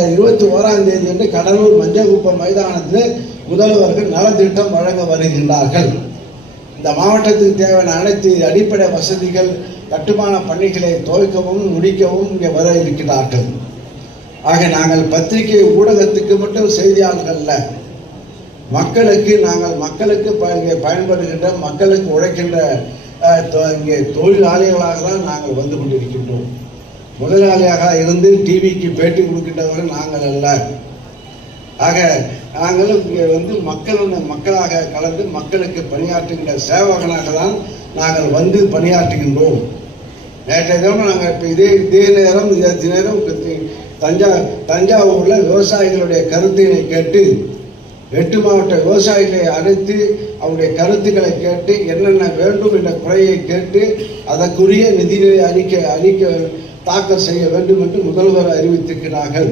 21ஆம் தேதி என்று கடலூர் மஞ்சக்குப்பம் மைதானத்தில் முதல்வர்கள் நலத்திட்டம் வழங்க வருகின்றார்கள். இந்த மாவட்டத்துக்கு தேவையான அனைத்து அடிப்படை வசதிகள் கட்டுமான பணிகளை துவக்கவும் முடிக்கவும் இங்கே வர இருக்கிறார்கள். ஆக நாங்கள் பத்திரிகை ஊடகத்துக்கு மட்டும் செய்தியாளர்கள் அல்ல, மக்களுக்கு பயன்படுகின்ற மக்களுக்கு உழைக்கின்ற இங்கே தொழிலாளிகளாக தான் நாங்கள் வந்து கொண்டிருக்கின்றோம். முதலாளியாக இருந்து டிவிக்கு பேட்டி கொடுக்கின்றவர்கள் நாங்கள் அல்ல. ஆக நாங்களும் இங்கே மக்களாக கலந்து மக்களுக்கு பணியாற்றுகின்ற சேவகனாக தான் நாங்கள் வந்து பணியாற்றுகின்றோம். நேற்றைய தினம் நாங்கள் இப்போ இதே நேரம் தஞ்சாவூரில் விவசாயிகளுடைய கருத்தினை கேட்டு 8 மாவட்ட விவசாயிகளை அழைத்து அவருடைய கருத்துக்களை கேட்டு என்னென்ன வேண்டும் என்ற குறையை கேட்டு அதற்குரிய நிதிநிலை அறிக்கை தாக்கல் செய்ய வேண்டும் என்று முதல்வர் அறிவித்திருக்கிறார்கள்.